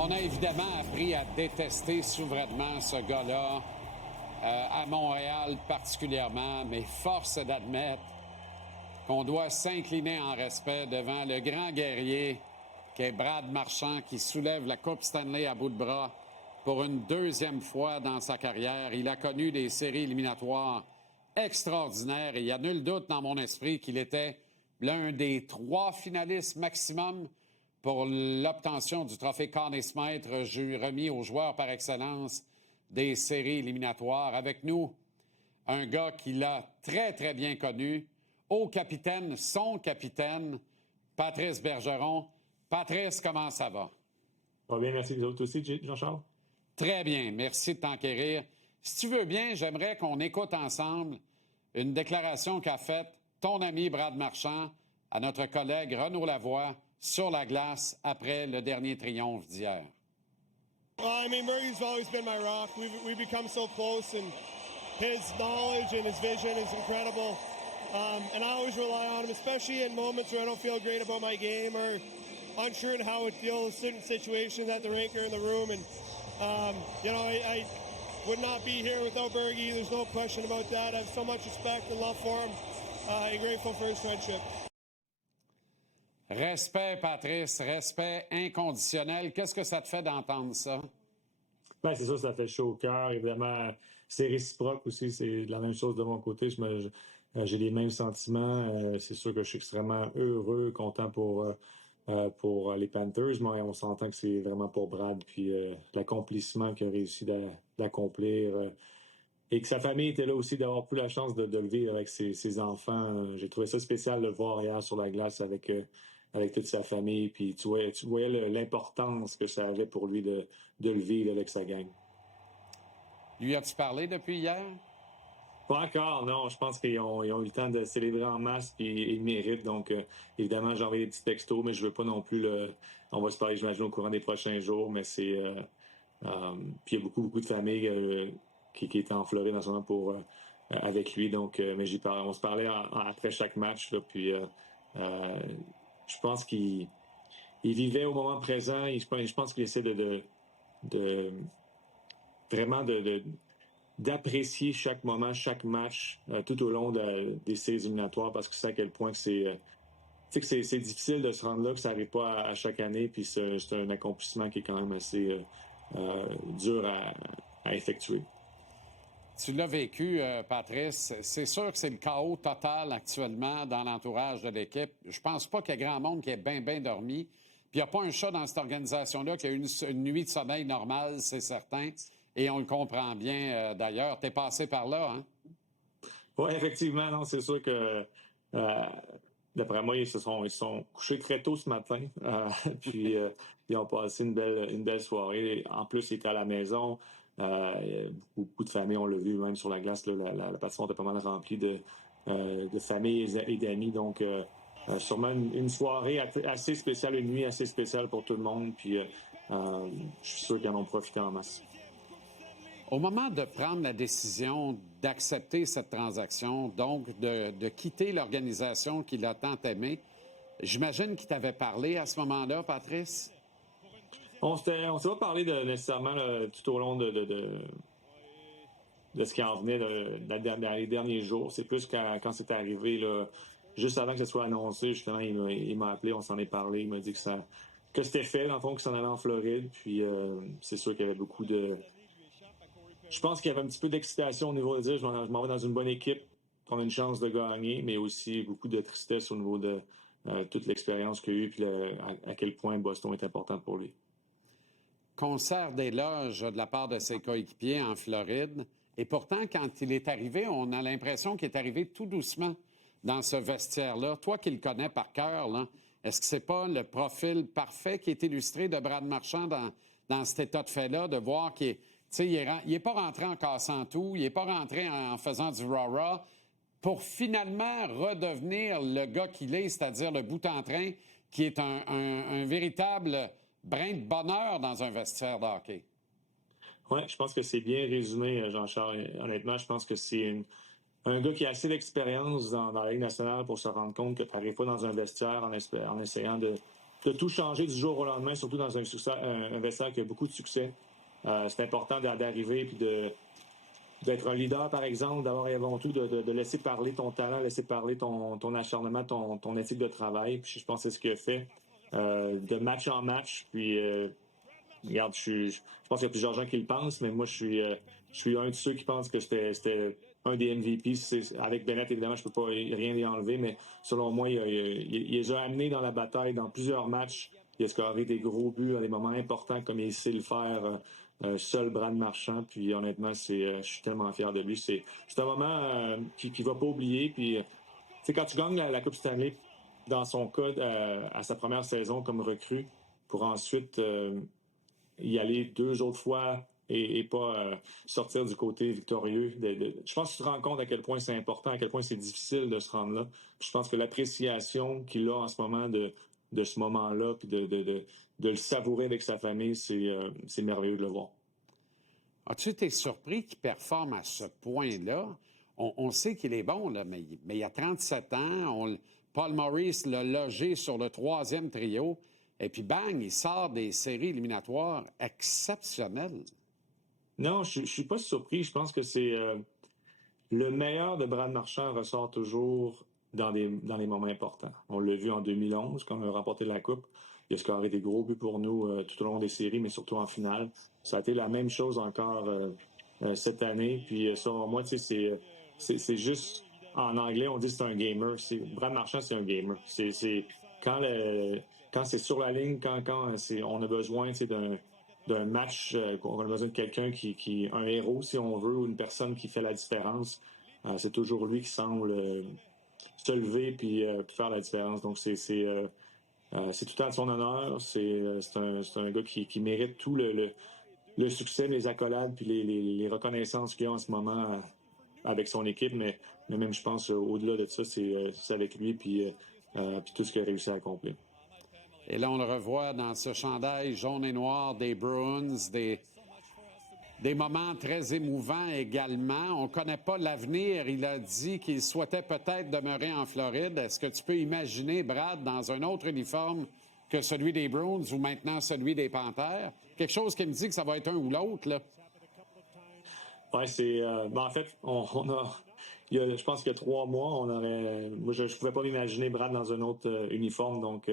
On a évidemment appris à détester souverainement ce gars-là, à Montréal particulièrement, mais force est d'admettre qu'on doit s'incliner en respect devant le grand guerrier qu'est Brad Marchand, qui soulève la Coupe Stanley à bout de bras pour une deuxième fois dans sa carrière. Il a connu des séries éliminatoires extraordinaires et il n'y a nul doute dans mon esprit qu'il était l'un des 3 finalistes maximum pour l'obtention du trophée Conn Smythe remis aux joueurs par excellence des séries éliminatoires. Avec nous, un gars qui l'a très, très bien connu, capitaine, son capitaine, Patrice Bergeron. Patrice, comment ça va? Ça va bien, merci. Vous autres aussi, Jean-Charles? Très bien, merci de t'enquérir. Si tu veux bien, j'aimerais qu'on écoute ensemble une déclaration qu'a faite ton ami Brad Marchand à notre collègue Renaud Lavoie sur la glace après le dernier triomphe d'hier. I mean, Murray's always been my rock. We've become so close, and his knowledge and his vision is incredible. And I always rely on him, especially in moments where I don't feel great about my game or unsure in how it feels, certain situations at the rink or in the room. And, I would not be here without Bergie. There's no question about that. I have so much respect and love for him. And grateful for his friendship. Respect, Patrice, respect inconditionnel. Qu'est-ce que ça te fait d'entendre ça? Ben, c'est ça fait chaud au cœur. Évidemment, c'est réciproque aussi. C'est la même chose de mon côté. J'ai les mêmes sentiments. C'est sûr que je suis extrêmement heureux, content pour les Panthers, mais on s'entend que c'est vraiment pour Brad, puis l'accomplissement qu'il a réussi d'accomplir. Et que sa famille était là aussi, d'avoir plus la chance de le vivre avec ses enfants. J'ai trouvé ça spécial de le voir hier sur la glace avec toute sa famille. Puis tu voyais l'importance que ça avait pour lui de le vivre avec sa gang. Lui as-tu parlé depuis hier? Pas encore, non. Je pense qu'ils ont eu le temps de célébrer en masse, puis ils méritent. Donc, évidemment, j'ai envoyé des petits textos, mais je veux pas non plus On va se parler, j'imagine, au courant des prochains jours, mais c'est... puis il y a beaucoup de familles qui étaient en Floride en ce moment avec lui. Donc, mais on se parlait après chaque match, là, puis je pense qu'il vivait au moment présent. Je pense qu'il essaie vraiment d'apprécier chaque moment, chaque match tout au long des séries éliminatoires, parce que c'est à quel point que c'est difficile de se rendre là, que ça n'arrive pas à chaque année, puis c'est un accomplissement qui est quand même assez dur à effectuer. Tu l'as vécu, Patrice. C'est sûr que c'est le chaos total actuellement dans l'entourage de l'équipe. Je pense pas qu'il y ait grand monde qui ait bien dormi. Puis il n'y a pas un chat dans cette organisation-là qui a eu une nuit de sommeil normale, c'est certain. Et on le comprend bien, d'ailleurs. T'es passé par là, hein? Oui, effectivement. Non, c'est sûr que, d'après moi, ils se sont couchés très tôt ce matin. Puis, ils ont passé une belle soirée. En plus, ils étaient à la maison. Beaucoup de familles, on l'a vu même sur la glace. Là, la patinoire était pas mal remplie de familles et d'amis. Donc, sûrement une soirée assez spéciale, une nuit assez spéciale pour tout le monde. Puis, je suis sûr qu'ils en ont profité en masse. Au moment de prendre la décision d'accepter cette transaction, donc de quitter l'organisation qu'il a tant aimée, j'imagine qu'il t'avait parlé à ce moment-là, Patrice? On s'est pas parlé nécessairement tout au long de ce qui en venait dans les derniers jours. C'est plus quand c'est arrivé, là, juste avant que ce soit annoncé, justement, il m'a appelé, on s'en est parlé, il m'a dit que c'était fait, dans le fond, qu'il s'en allait en Floride. Puis c'est sûr qu'il y avait beaucoup de... Je pense qu'il y avait un petit peu d'excitation au niveau de dire je m'en vais dans une bonne équipe, prendre une chance de gagner, mais aussi beaucoup de tristesse au niveau de toute l'expérience qu'il a eue, puis à quel point Boston est important pour lui. Concert d'éloges de la part de ses coéquipiers en Floride. Et pourtant, quand il est arrivé, on a l'impression qu'il est arrivé tout doucement dans ce vestiaire-là. Toi qui le connais par cœur, là, est-ce que c'est pas le profil parfait qui est illustré de Brad Marchand dans cet état de fait-là, de voir qu'il est pas rentré en cassant tout, il est pas rentré en faisant du rah-rah, pour finalement redevenir le gars qu'il est, c'est-à-dire le bout en train, qui est un véritable brin de bonheur dans un vestiaire de hockey. Oui, je pense que c'est bien résumé, Jean-Charles. Honnêtement, je pense que c'est un gars qui a assez d'expérience dans la Ligue nationale pour se rendre compte que tu n'arrives pas dans un vestiaire en essayant de de tout changer du jour au lendemain, surtout dans un vestiaire qui a beaucoup de succès. C'est important d'arriver et d'être un leader, par exemple, d'avoir avant tout de laisser parler ton talent, laisser parler ton acharnement, ton éthique de travail. Puis je pense que c'est ce qu'il a fait de match en match. Puis regarde, je pense qu'il y a plusieurs gens qui le pensent, mais moi je suis un de ceux qui pensent que c'était un des MVP. Avec Bennett, évidemment, je peux pas rien y enlever, mais selon moi, il les a amenés dans la bataille dans plusieurs matchs. Il a scoré des gros buts à des moments importants comme il sait le faire. Seul Brad Marchand, puis honnêtement, je suis tellement fier de lui. C'est un moment qu'il va pas oublier. Puis, quand tu gagnes la Coupe Stanley, dans son cas, à sa première saison comme recrue, pour ensuite y aller 2 autres fois et pas sortir du côté victorieux. Je pense que tu te rends compte à quel point c'est important, à quel point c'est difficile de se rendre là. Puis je pense que l'appréciation qu'il a en ce moment de ce moment-là, puis de le savourer avec sa famille, c'est merveilleux de le voir. As-tu été surpris qu'il performe à ce point-là? On sait qu'il est bon, là, mais il a 37 ans. Paul Maurice l'a logé sur le 3e trio. Et puis, bang, il sort des séries éliminatoires exceptionnelles. Non, je suis pas surpris. Je pense que c'est le meilleur de Brad Marchand ressort toujours dans les moments importants. On l'a vu en 2011, quand on a remporté la Coupe. Il a scoré des gros buts pour nous tout au long des séries, mais surtout en finale. Ça a été la même chose encore cette année. Puis selon moi, tu sais, c'est juste, en anglais, on dit que c'est un gamer. Brad Marchand, c'est un gamer. C'est quand c'est sur la ligne, quand on a besoin, tu sais, d'un match, on a besoin de quelqu'un qui un héros, si on veut, ou une personne qui fait la différence. C'est toujours lui qui semble se lever puis faire la différence. Donc, c'est tout à son honneur. C'est un gars qui mérite tout le succès, les accolades puis les reconnaissances qu'il a en ce moment avec son équipe. Mais même, je pense, au-delà de ça, c'est avec lui puis tout ce qu'il a réussi à accomplir. Et là, on le revoit dans ce chandail jaune et noir des Bruins, des moments très émouvants également. On ne connaît pas l'avenir. Il a dit qu'il souhaitait peut-être demeurer en Floride. Est-ce que tu peux imaginer Brad dans un autre uniforme que celui des Bruins ou maintenant celui des Panthères? Quelque chose qui me dit que ça va être un ou l'autre, là. Oui, c'est... en fait, je pense qu'il y a 3 mois, moi, je ne pouvais pas m'imaginer Brad dans un autre uniforme. Donc,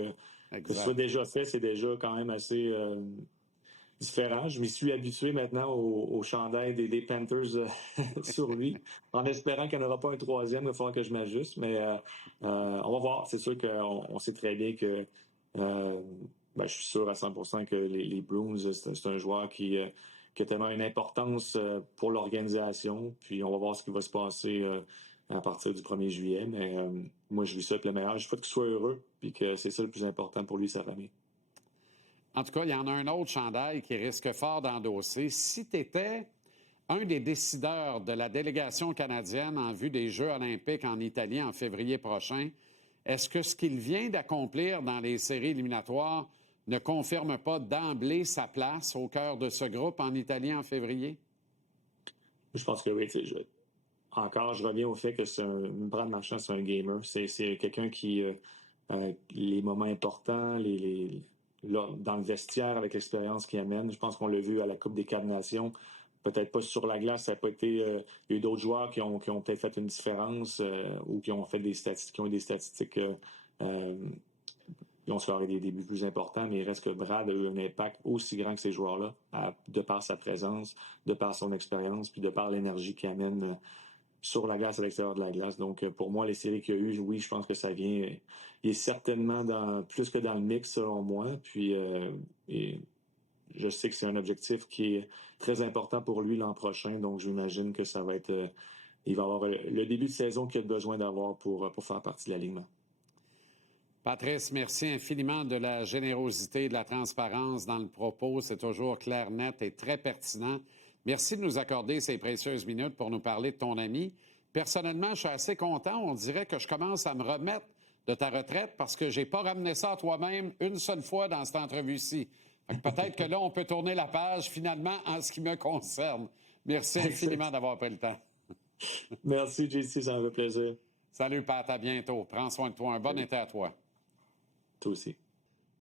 que ce soit déjà fait, c'est déjà quand même assez différent. Je m'y suis habitué maintenant au chandail des Panthers sur lui, en espérant qu'il n'y en aura pas un 3e. Il va falloir que je m'ajuste. Mais on va voir. C'est sûr qu'on sait très bien que je suis sûr à 100% que les Bruins, c'est un joueur qui a tellement une importance pour l'organisation. Puis on va voir ce qui va se passer à partir du 1er juillet. Mais moi, je lui souhaite le meilleur. Je souhaite qu'il soit heureux puis que c'est ça le plus important pour lui et sa famille. En tout cas, il y en a un autre chandail qui risque fort d'endosser. Si tu étais un des décideurs de la délégation canadienne en vue des Jeux olympiques en Italie en février prochain, est-ce que ce qu'il vient d'accomplir dans les séries éliminatoires ne confirme pas d'emblée sa place au cœur de ce groupe en Italie en février? Je pense que oui. Encore, je reviens au fait que Brad Marchand, c'est un gamer. C'est quelqu'un qui, les moments importants, dans le vestiaire avec l'expérience qu'il amène, je pense qu'on l'a vu à la Coupe des 4 Nations. Peut-être pas sur la glace, ça n'a pas été... il y a eu d'autres joueurs qui ont peut-être fait une différence ou qui ont fait des statistiques, qui ont eu des statistiques... ils ont scoré des buts plus importants, mais il reste que Brad a eu un impact aussi grand que ces joueurs-là, de par sa présence, de par son expérience, puis de par l'énergie qu'il amène sur la glace, à l'extérieur de la glace. Donc, pour moi, les séries qu'il y a eu, oui, je pense que ça vient... Il est certainement plus que dans le mix, selon moi. Puis, et je sais que c'est un objectif qui est très important pour lui l'an prochain. Donc, j'imagine que ça va être... il va avoir le début de saison qu'il a besoin d'avoir pour faire partie de l'alignement. Patrice, merci infiniment de la générosité, de la transparence dans le propos. C'est toujours clair, net et très pertinent. Merci de nous accorder ces précieuses minutes pour nous parler de ton ami. Personnellement, je suis assez content. On dirait que je commence à me remettre de ta retraite parce que je n'ai pas ramené ça à toi-même une seule fois dans cette entrevue-ci. Peut-être que là, on peut tourner la page finalement en ce qui me concerne. Merci infiniment d'avoir pris le temps. Merci, JC, ça me fait plaisir. Salut, Pat, à bientôt. Prends soin de toi. Un bon été à toi. Toi aussi.